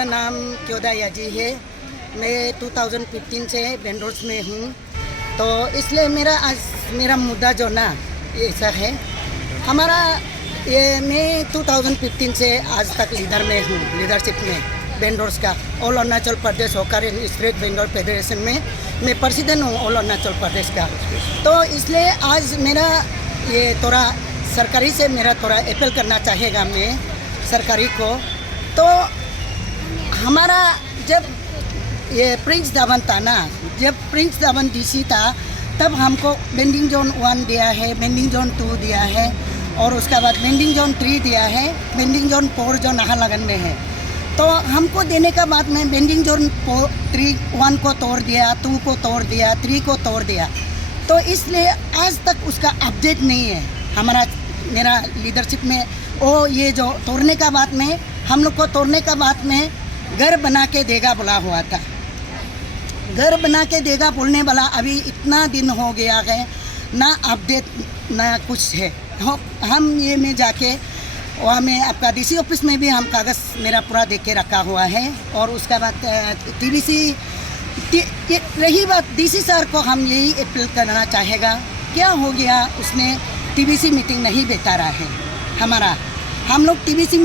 मेरा नाम क्योदा याजी है। मैं 2015 से बेंडोर्स में हूँ। तो इसलिए मेरा मुद्दा जो ना ऐसा है, हमारा ये मैं 2015 से आज तक लीडरशिप में बेंडोर्स का ऑल अरुणाचल प्रदेश होकर स्ट्रीट बेंडोर फेडरेशन में मैं प्रेसिडेंट हूँ ऑल अरुणाचल प्रदेश का। तो इसलिए आज मेरा ये थोड़ा सरकारी से मेरा थोड़ा अपील करना चाहेगा मैं सरकारी को। तो हमारा जब ये प्रिंस दावन था ना, जब प्रिंस दावन डीसी था तब हमको बेंडिंग जोन 1 दिया है, बेंडिंग जोन 2 दिया है और उसके बाद बेंडिंग जोन 3 दिया है, बेंडिंग जोन 4 जो नाहरलगुन में है। तो हमको देने का बाद में बेंडिंग जोन 1 को तोड़ दिया, 2 को तोड़ दिया, 3 को तोड़ दिया। तो इसलिए आज तक उसका अपडेट नहीं है मेरा लीडरशिप में। वो ये जो तोड़ने का बाद में हम लोग को तोड़ने का बाद में घर बना के देगा बोला हुआ था। घर बना के देगा बोलने वाला अभी इतना दिन हो गया है, ना अपडेट ना कुछ है। हम ये में जाके वहाँ में आपका डीसी ऑफिस में भी हम कागज़ मेरा पूरा देख के रखा हुआ है। और उसके बाद रही बात डीसी सर को हम यही अपील करना चाहेगा, क्या हो गया उसने टीबीसी मीटिंग नहीं बिता रहा है। हम लोग टीबीसी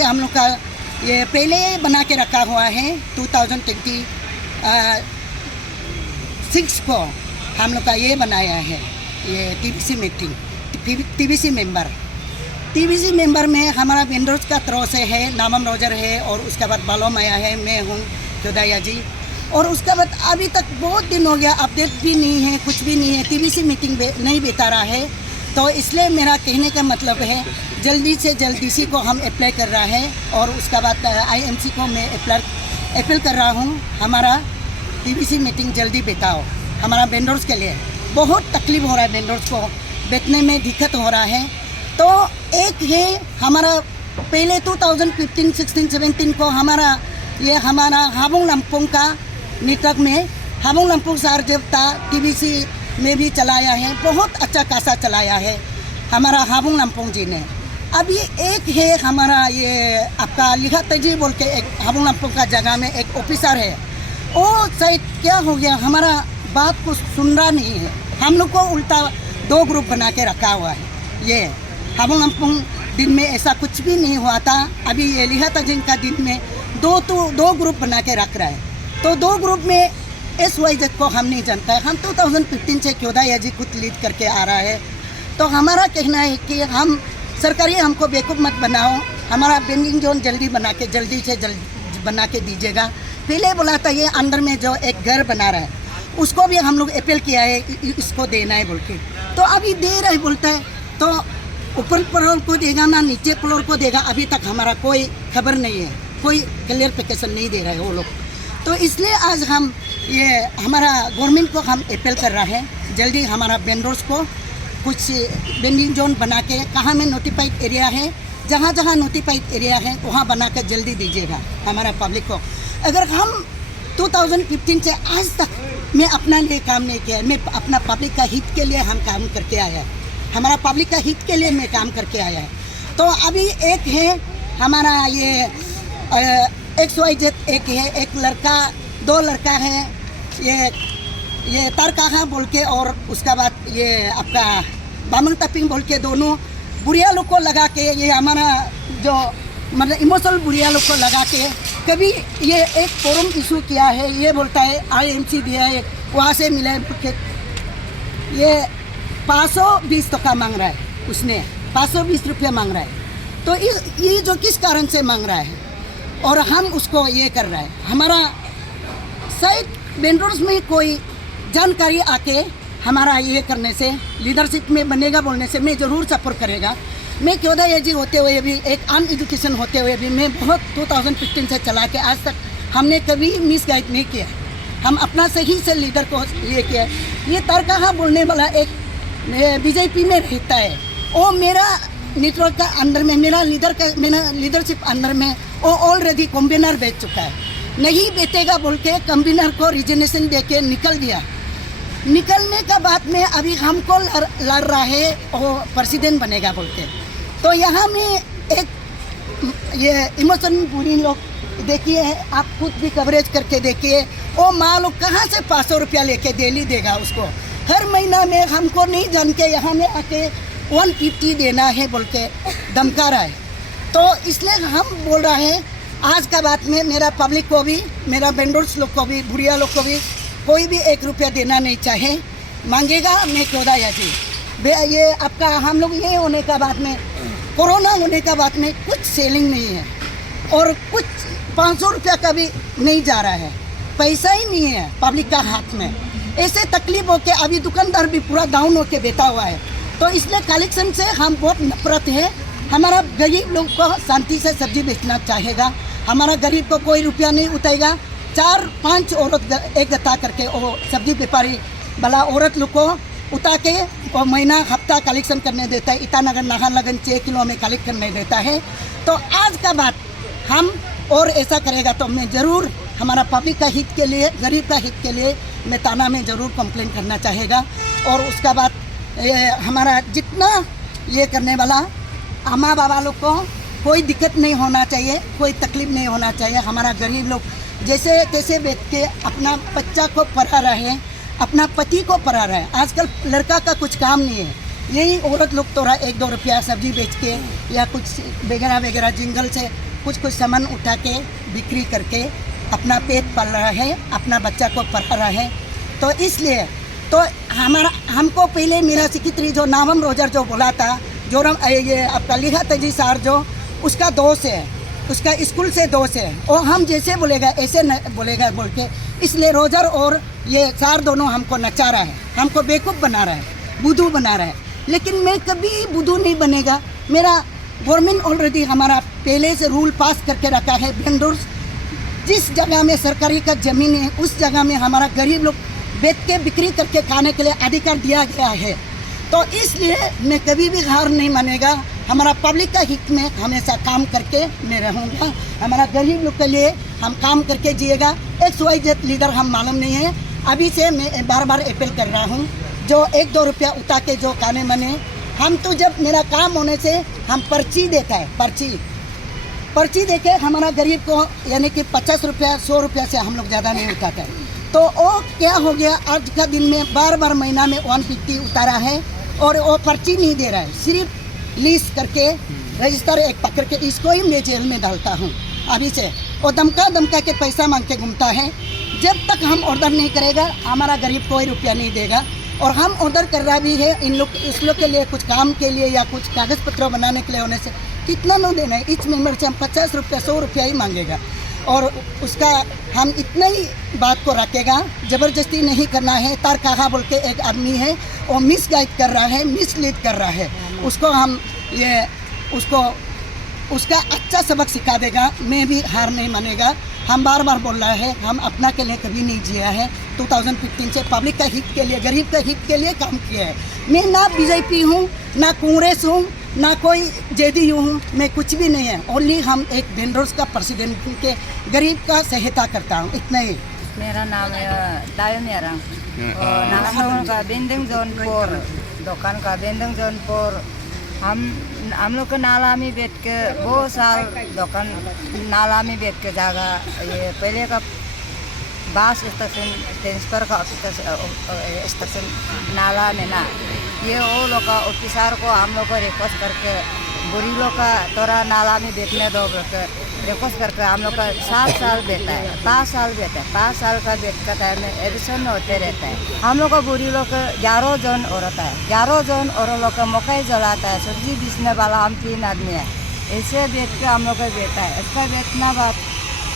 हम लोग का ये पहले बना के रखा हुआ है। 2026 को हम लोग का ये बनाया है ये टीबीसी मीटिंग, टीबीसी मेंबर में हमारा बेंडोर्स का तरफ से है, नामम रोजर है और उसके बाद बालो माया है, मैं हूँ क्योदाया जी। और उसके बाद अभी तक बहुत दिन हो गया, अपडेट भी नहीं है, कुछ भी नहीं है, टीबीसी मीटिंग नहीं बिता रहा है। तो इसलिए मेरा कहने का मतलब है जल्दी से जल्द डीसी को हम अप्लाई कर रहा है और उसके बाद आईएमसी को मैं अपील कर रहा हूँ, हमारा टीबीसी मीटिंग जल्दी बिताओ। हमारा बेंडोर्स के लिए बहुत तकलीफ हो रहा है, बेंडोर्स को बैठने में दिक्कत हो रहा है। तो एक है हमारा पहले 2015, 16, 17 को हमारा हाबुंग लम्पुंग का नेटवर्क में हाबुंग लम्पुंग सर जब था टीबीसी में भी चलाया है, बहुत अच्छा खासा चलाया है हमारा हाबुंग लम्पुंग जी ने। अभी एक है हमारा ये आपका लिखा तजी बोल के एक हाबुंग लम्पुंग का जगह में एक ऑफिसर है, वो शायद क्या हो गया हमारा बात को सुन रहा नहीं है। हम लोग को उल्टा 2 ग्रुप बना के रखा हुआ है। ये हाबुंग लम्पुंग दिन में ऐसा कुछ भी नहीं हुआ था, अभी ये लिखा तजी का दिन में 2 ग्रुप बना के रख रहा है। तो 2 ग्रुप में SYZ को हम नहीं जानता है। हम 2015 से क्योदाया जी खुद लीड करके आ रहा है। तो हमारा कहना है कि हम सरकारी हमको बेवकूफ़ मत बनाओ, हमारा बेंडिंग जोन जल्दी से जल्द बना के दीजिएगा। पहले बोला था ये अंदर में जो एक घर बना रहा है उसको भी हम लोग अपील किया है, इसको देना है बोल के। तो अभी दे रहे बोलता है, तो ऊपर फ्लोर को देगा ना नीचे फ्लोर को देगा, अभी तक हमारा कोई खबर नहीं है, कोई क्लियरफिकेशन नहीं दे रहे हैं वो लोग। तो इसलिए आज हम ये हमारा गवर्नमेंट को हम अपील कर रहा है, जल्दी हमारा बेंडोर्स को कुछ बेंडिंग जोन बना के, कहाँ में नोटिफाइड एरिया है, जहाँ जहाँ नोटिफाइड एरिया है वहाँ बना के जल्दी दीजिएगा हमारा पब्लिक को। अगर हम 2015 से आज तक मैं अपना लिए काम नहीं किया, मैं अपना पब्लिक का हित के लिए हम काम करके आया है, हमारा पब्लिक का हित के लिए मैं काम करके आया है। तो अभी एक है हमारा ये XYZ, एक है एक लड़का 2 लड़का है, ये तारकाहा बोल के और उसका बाद ये आपका बामंग तपिंग बोल के, दोनों बुढ़िया लोग को लगा के, ये हमारा जो मतलब इमोशनल बुढ़िया लोग को लगा के कभी ये एक फोरम इशू किया है। ये बोलता है IMC दिया है, वहाँ से मिला है, ये 520 टका मांग रहा है, उसने 520 रुपया मांग रहा है। तो ये जो किस कारण से मांग रहा है और हम उसको ये कर रहा है, हमारा शायद बेंडोर्स में कोई जानकारी आके हमारा ये करने से लीडरशिप में बनेगा बोलने से मैं ज़रूर सपोर्ट करेगा। मैं क्योदाया जी होते हुए भी, एक अनएजुकेशन होते हुए भी मैं बहुत 2015 से चला के आज तक हमने कभी मिसगाइड नहीं किया, हम अपना सही से लीडर को ये किया। ये तरकाहा बोलने वाला एक बीजेपी में रहता है, वो मेरा नेटवर्क का अंदर में मेरा लीडरशिप अंदर में वो ऑलरेडी कॉम्बिनर बेच चुका है, नहीं बेचेगा बोल के कम्बिनर को रिजनेशन दे के निकल दिया। निकलने का बाद में अभी हमको लड़ रहा है और प्रेसिडेंट बनेगा बोल के। तो यहाँ में एक ये इमोशन पूरी लोग देखिए, आप खुद भी कवरेज करके देखिए, वो माँ लोग कहाँ से 500 रुपया लेके डेली देगा उसको। हर महीना में हमको नहीं जान के यहाँ में आके 150 देना है बोल के धमका रहा है। तो इसलिए हम बोल रहे हैं आज का बात में मेरा पब्लिक को भी, मेरा वेंडर्स लोग को भी, बुढ़िया लोग को भी कोई भी 1 रुपया देना नहीं चाहे। मांगेगा मैं चौदह या जी ये आपका हम लोग ये होने का बाद में, कोरोना होने का बाद में कुछ सेलिंग नहीं है और कुछ 500 रुपया का भी नहीं जा रहा है, पैसा ही नहीं है पब्लिक का हाथ में। ऐसे तकलीफ होके अभी दुकानदार भी पूरा डाउन होके बैठा हुआ है। तो इसलिए कलेक्शन से हम बहुत नफरत है। हमारा गरीब लोग को शांति से सब्जी बेचना चाहेगा, हमारा गरीब को कोई रुपया नहीं उठाएगा। 4-5 औरत एक गत्ता करके वो सब्जी व्यापारी वाला औरत लोग को उठा के और महीना हफ्ता कलेक्शन करने देता है। ईटानगर नाहरलगुन 6 किलो में कलेक्ट करने देता है। तो आज का बात हम और ऐसा करेगा तो मैं ज़रूर हमारा पब्लिक का हित के लिए, गरीब का हित के लिए मैं थाना में ज़रूर कंप्लेंट करना चाहेगा। और उसका बाद हमारा जितना ये करने वाला अम्मा बाबा लोग को कोई दिक्कत नहीं होना चाहिए, कोई तकलीफ नहीं होना चाहिए। हमारा गरीब लोग जैसे तैसे बैठ के अपना बच्चा को पढ़ा रहे, अपना पति को पढ़ा रहे। आजकल लड़का का कुछ काम नहीं है, यही औरत लोग थोड़ा 1-2 रुपया सब्जी बेच के या कुछ वगैरह वगैरह जंगल से कुछ सामान उठा के बिक्री करके अपना पेट पाल रहा है, अपना बच्चा को पढ़ा रहा है। तो इसलिए तो हमको पहले मेरा सेक्रेटरी जो नावम रोजर जो बोला था, जो ये आपका लिखा तजी सार जो उसका दोस्त है, उसका स्कूल से दोस्त है, और हम जैसे बोलेगा ऐसे न बोलेगा बोल के, इसलिए रोजर और ये सार दोनों हमको नचा रहा है, हमको बेवकूफ़ बना रहा है, बुद्धू बना रहा है। लेकिन मैं कभी बुद्धू नहीं बनेगा। मेरा गवर्नमेंट ऑलरेडी हमारा पहले से रूल पास करके रखा है, वेंडर्स जिस जगह में सरकारी का ज़मीन है उस जगह में हमारा गरीब लोग बेच के बिक्री करके खाने के लिए अधिकार दिया गया है। तो इसलिए मैं कभी भी हार नहीं मानेगा। हमारा पब्लिक का हित में हमेशा काम करके मैं रहूँगा। हमारा गरीब लोग के लिए हम काम करके जिएगा। XYZ लीडर हम मालूम नहीं है। अभी से मैं बार बार अपील कर रहा हूँ, जो 1-2 रुपया उठा के जो खाने मने, हम तो जब मेरा काम होने से हम पर्ची देता है, पर्ची देके हमारा गरीब को यानी कि 50 रुपया 100 रुपया से हम लोग ज़्यादा नहीं उठाते। तो वो क्या हो गया, आज का दिन में बार महीना में 150 उतारा है और वो पर्ची नहीं दे रहा है, सिर्फ लीज करके रजिस्टर एक पकड़ के इसको ही मैं जेल में डालता हूँ अभी से। और धमका के पैसा मांग के घूमता है। जब तक हम ऑर्डर नहीं करेगा हमारा गरीब कोई रुपया नहीं देगा। और हम ऑर्डर कर रहा भी है इस लोग के लिए, कुछ काम के लिए या कुछ कागज़ पत्र बनाने के लिए होने से कितना न देना है, इच मेंबर से हम 50 रुपया 100 रुपया ही मांगेगा। और उसका हम इतना ही बात को रखेगा, ज़बरदस्ती नहीं करना है। तार कहा बोल के एक आदमी है, वो मिस गाइड कर रहा है, मिसलीड कर रहा है, उसको हम उसका अच्छा सबक सिखा देगा। मैं भी हार नहीं मानेगा। हम बार बोल रहे हैं, हम अपना के लिए कभी नहीं जिया है। 2015 से पब्लिक का हित के लिए, गरीब का हित के लिए काम किया है। मैं ना बीजेपी हूँ, ना कांग्रेस हूँ, ना कोई जेडीयू हूँ, मैं कुछ भी नहीं है। ओनली हम एक वेंडर्स का प्रेसिडेंट के गरीब का सहायता करता हूँ, इतना ही। मेरा नाम है दायो मेरा, नाहरलगुन का बिंदंग जौनपुर, दुकान का बिंदंग जौनपुर। हम लोग के नाला में बैठ के बहुत साल दुकान नाला में बैठ के जागा। ये पहले का बस स्टेशन, ट्रांसफर का स्टेशन नाला में ना, ये वो लोग का ऑफिसर को हम लोग को रिक्वेस्ट करके बुरी लोग का थोड़ा नाला में बैठने दो रिक्वेस्ट करके हम लोग का 7 साल बैठा है, 5 साल बैठा है। 5 साल का बैठ का टाइम में एडिशन होते रहता है। हम लोग का बुरी लोग 11 जन औरत है, 11 जन औरत लोग का मकई जलाता है, सब्जी बेचने वाला हम 3 आदमी है। ऐसे बैठ के हम लोग का बैठा है। इसका बैठना बात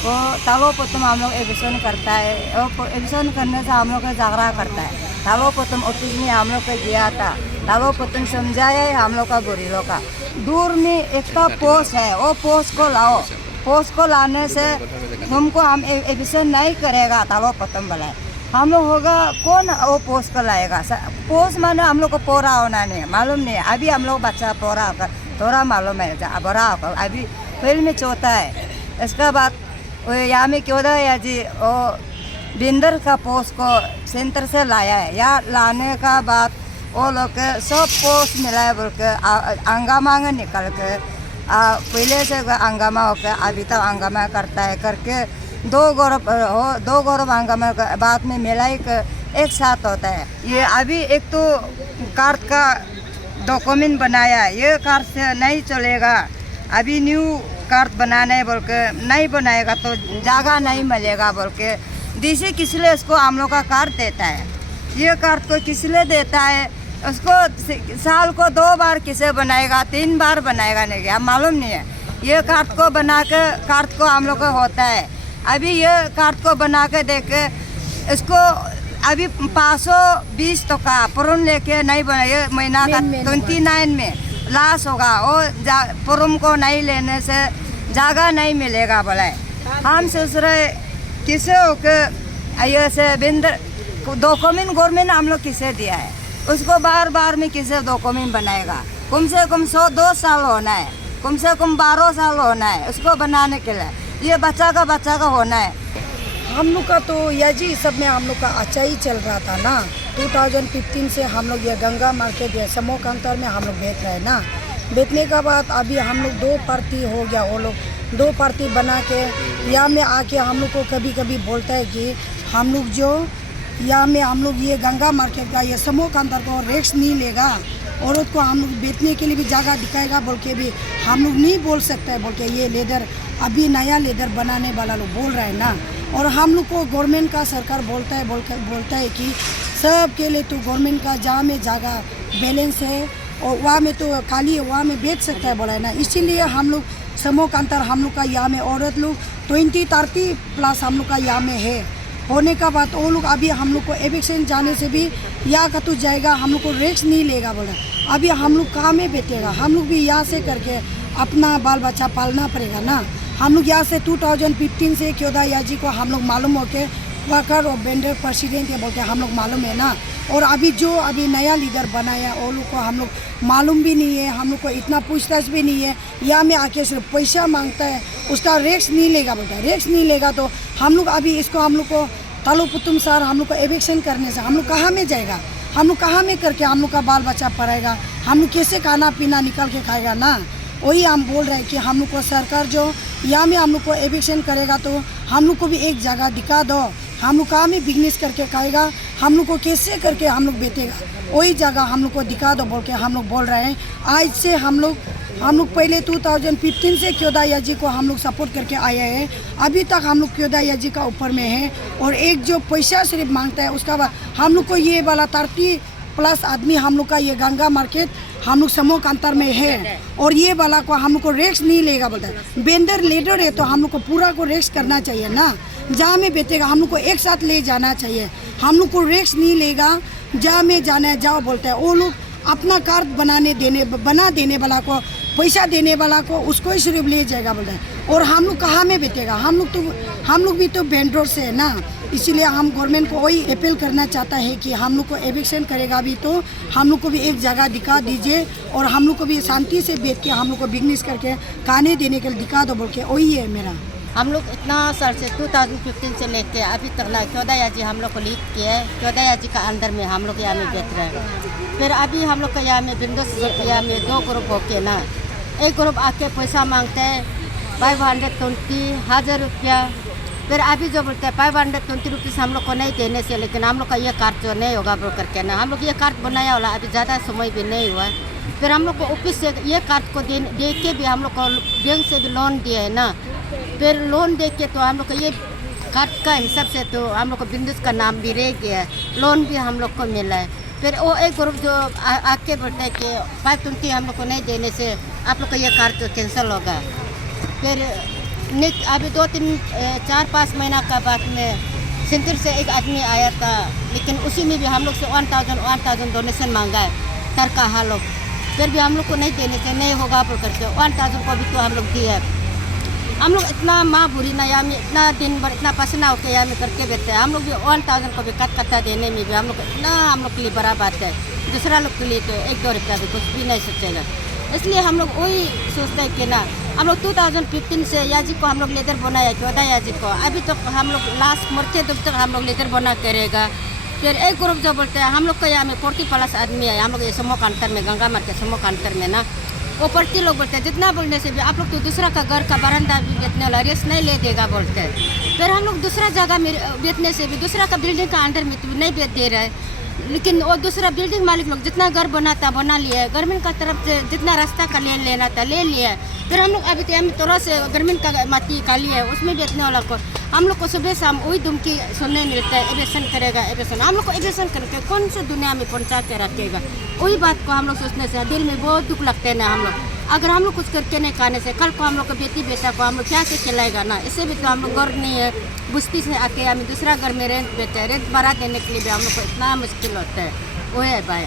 वो तालो पोतम हम लोग एडिशन करता है। वो एडिशन करने से हम लोग का जागरा करता है। तालो पोतम ऑफिस में हम लोग का गया था, तालो पोतम समझाया है हम लोग का बुरी लोग का। दूर में एक पोस्ट है, वो पोस्ट को लाओ, पोस्ट को लाने से तुमको हम एडिशन नहीं करेगा। तालो पोतम बोला हम लोग होगा कौन वो पोस्ट को लाएगा। पोस्ट माने हम लोग को पोरा होना नहीं मालूम नहीं है। अभी हम लोग बच्चा पोरा होकर थोड़ा मालूम है, बड़ा होकर अभी फिल्म में चौथा है। इसका बाद वो यहाँ में क्यों या जी वो बिंदर का पोस्ट को सेंटर से लाया है। या लाने का बाद वो लोग सब पोस्ट मिलाए बोल के आंगा मांगा निकल के पहले से हंगामा हो गया, अभी तक हंगामा करता है करके दो ग्रुप हंगामा बाद में मिलाई एक साथ होता है। ये अभी एक तो कार्ड का डॉक्यूमेंट बनाया, ये कार्ड से नहीं चलेगा, अभी न्यू कार्ड बनाना है बोल के नहीं बनाएगा तो जगह नहीं मिलेगा बोल के डीसी किस लिए इसको हम लोग का कार्ड देता है। ये कार्ड को किस लिए देता है, उसको साल को 2 बार किसे बनाएगा 3 बार बनाएगा नहीं, हम मालूम नहीं है। ये कार्ड को बना के कार्ड को हम लोग का होता है। अभी ये कार्ड को बना के देखे इसको अभी 520 तो का पुरन लेके नहीं बना, ये महीना का 29 में लाश होगा, और पुरम को नहीं लेने से जगह नहीं मिलेगा बोला है। हम सोच रहे किसे होके ऐसे बिंदर डॉक्यूमेंट गवर्नमेंट हम लोग किसे दिया है, उसको बार बार में किसे डॉक्यूमेंट बनाएगा। कम से कम 102 साल होना है, कम से कम 12 साल होना है उसको बनाने के लिए, ये बच्चा का होना है। हम लोग का तो यह जी सब में हम लोग का अच्छा ही चल रहा था ना। 2015 से हम लोग ये गंगा मार्केट या समूह कांतर में हम लोग बेच रहे हैं ना। बेचने का बाद अभी हम लोग 2 पार्टी हो गया, वो लोग 2 पार्टी बना के यहाँ में आके हम लोग को कभी कभी बोलता है कि हम लोग जो यहाँ में हम लोग ये गंगा मार्केट का ये समूह कांतर को रेक्स नहीं लेगा, औरत को हम लोग बेचने के लिए भी जगह दिखाएगा बोल के भी हम लोग नहीं बोल सकते हैं बोल के ये लेदर अभी नया लेदर बनाने वाला लोग बोल रहे हैं ना। और हम लोग को गवर्नमेंट का सरकार बोलता है कि सब के लिए तो गवर्नमेंट का जहाँ में जगह बैलेंस है और वहाँ में तो खाली है, वहाँ में बेच सकता है बोला है ना। इसीलिए हम लोग समूह कांतर हम लोग का यहाँ में औरत लोग 20-30 प्लस हम लोग का यहाँ में है। होने का बाद वो लोग अभी हम लोग को एविक्शन जाने से भी यहाँ का तो जाएगा, हम लोग को रेक्स नहीं लेगा बोला। अभी हम लोग कहाँ में बैठेगा, हम लोग भी यहाँ से करके अपना बाल बच्चा पालना पड़ेगा ना। हम लोग यहाँ से 2015 से क्योदा जी को हम लोग मालूम हो के वर्कर और वेंडर प्रेसिडेंट है बोल के हम लोग मालूम है ना। और अभी जो अभी नया लीडर बनाया वो लोग को हम लोग मालूम भी नहीं है, हम लोग को इतना पूछताछ भी नहीं है। यहाँ में आके सिर्फ पैसा मांगता है, उसका रेक्स नहीं लेगा बोलता है। रेक्स नहीं लेगा तो हम लोग अभी इसको हम लोग को तालु पुतुम सर हम लोग को एविक्शन करने से हम लोग कहाँ में जाएगा, हम लोग कहाँ में करके हम लोग का बाल बच्चा पढ़ाएगा, हम लोग कैसे खाना पीना निकल के खाएगा ना। वही हम बोल रहे हैं कि हम लोग को सरकार जो यहाँ में हम लोग को एविक्शन करेगा तो हम लोग को भी एक जगह दिखा दो, हम लोग कहाँ में बिजनेस करके खाएगा, हम लोग को कैसे करके हम लोग बेचेगा, वही जगह हम लोग को दिखा दो बोल के हम लोग बोल रहे हैं। आज से हम लोग पहले 2015 से क्योदा जी को हम लोग सपोर्ट करके आए हैं, अभी तक हम लोग क्योदा जी का ऊपर में है। और एक जो पैसा सिर्फ मांगता है उसका बाद हम लोग को ये वाला 30+ आदमी हम लोग का ये गंगा मार्केट हम लोग समूह कांतर में है, और ये वाला को हम लोग को रेक्स नहीं लेगा बोलता है। वेंडर लीडर है तो हम लोग को पूरा को रेक्स करना चाहिए ना, जहाँ में बेचेगा हम लोग को एक साथ ले जाना चाहिए। हम लोग को रेक्स नहीं लेगा, जहाँ में जाना है जाओ बोलता है। वो लोग अपना कार्ड बना देने वाला को पैसा देने वाला को उसको ही सिर्फ ले जाएगा बोलता है। और हम लोग कहाँ में बेचेगा, हम लोग भी तो वेंडर से है ना। इसीलिए हम गवर्नमेंट को वही अपील करना चाहता है कि हम लोग को एविक्शन करेगा भी तो हम लोग को भी एक जगह दिखा दीजिए, और हम लोग को भी शांति से बैठ के हम लोग को बिजनेस करके खाने देने के लिए दिखा दो बोल के वही है मेरा। हम लोग इतना साल से 2015 से लेके अभी तक ना क्योदा जी हम लोग को लीड किया है। क्योदा जी का अंदर में हम लोग यहाँ में बेच रहे हैं। फिर अभी हम लोग का यहाँ में बिंदुस यहाँ में 2 ग्रुप होके ना, एक ग्रुप आके पैसा मांगते हैं 520,000 रुपया। फिर अभी जो बोलते हैं 520 रुपीज़ हम लोग को नहीं देने से, लेकिन हम लोग का ये कार्ड जो नहीं होगा बोल करके ना, हम लोग ये कार्ड बनाया वाला अभी ज़्यादा समय भी नहीं हुआ है। फिर हम लोग को ऑफिस से ये कार्ड को दे के भी हम लोग को बैंक से भी लोन दिया है ना। फिर लोन दे के तो हम लोग को ये कार्ड का हिसाब से तो हम लोग को बिंदुस का नाम भी रह गया है, लोन भी हम लोग को मिला है। फिर वो एक ग्रुप जो आके बोलते हैं कि 520 हम लोग को नहीं देने से आप लोग का ये कार्ड तो कैंसिल होगा। फिर अभी 2-3-4-5 महीना का बाद में सेंटर से एक आदमी आया था, लेकिन उसी में भी हम लोग से 1,000 डोनेशन मांगा है सर का हाल लोग। फिर भी हम लोग को नहीं देने से नहीं होगा बोल करके 1,000 को भी तो हम लोग दिए है। हम लोग इतना माँ बुरी ना यहाँ में इतना दिन भर इतना पसीना होकर यहाँ में करके बैठते हैं। हम लोग भी 1,000 को भी कट्टा देने में भी हम लोग इतना हम लोग के लिए बड़ा बात है। दूसरा लोग के लिए तो 1-2 रुपया भी कुछ भी नहीं सोचेगा। इसलिए हम लोग वही सोचते हैं कि ना हम लोग 2015 से याजी को हम लोग लेदर बनाया क्योदा याजी को, अभी तक हम लोग लास्ट मरते तब तक हम लोग लेदर बना करेगा। फिर एक ग्रुप जो बोलते हैं हम लोग का यहाँ में 40+ आदमी है, हम लोग ये समूह कांतर में गंगा मार्केट समूह कांतर में ना, प्रॉपर्टी लोग बोलते हैं जितना बोलने से भी आप लोग तो दूसरा का घर का बरामदा भी बेचने वाला रेस नहीं ले देगा बोलते हैं। फिर हम लोग दूसरा जगह में बेचने से भी दूसरा का बिल्डिंग का अंडर में तो नहीं बेच दे रहे हैं, लेकिन वो दूसरा बिल्डिंग मालिक लोग जितना घर बनाता बना लिया है, गवर्नमेंट का तरफ से जितना रास्ता का लेना था ले लिया है। फिर हम लोग अभी तो हम थोड़ा से गवर्नमेंट का माटी खाली है उसमें बेचने वाला को हम लोग को सुबह शाम वही धमकी सुनने मिलता है, एविएशन करेगा एविएशन। हम लोग को एविएशन करके कौन से दुनिया में पहुंचा के रखेगा, वही बात को हम लोग सोचने से दिल में बहुत दुख लगता है ना। हम लोग अगर हम लोग कुछ करके नहीं खाने से कल को हम लोग को बेटी बेटा को हम लोग क्या से खिलाएगा ना। इससे भी तो हम लोग घर नहीं है, बस्ती से आके हमें दूसरा घर में रेंट बेचा है, रेंट बढ़ा देने के लिए भी हम लोग को इतना मुश्किल होता है। वो है भाई।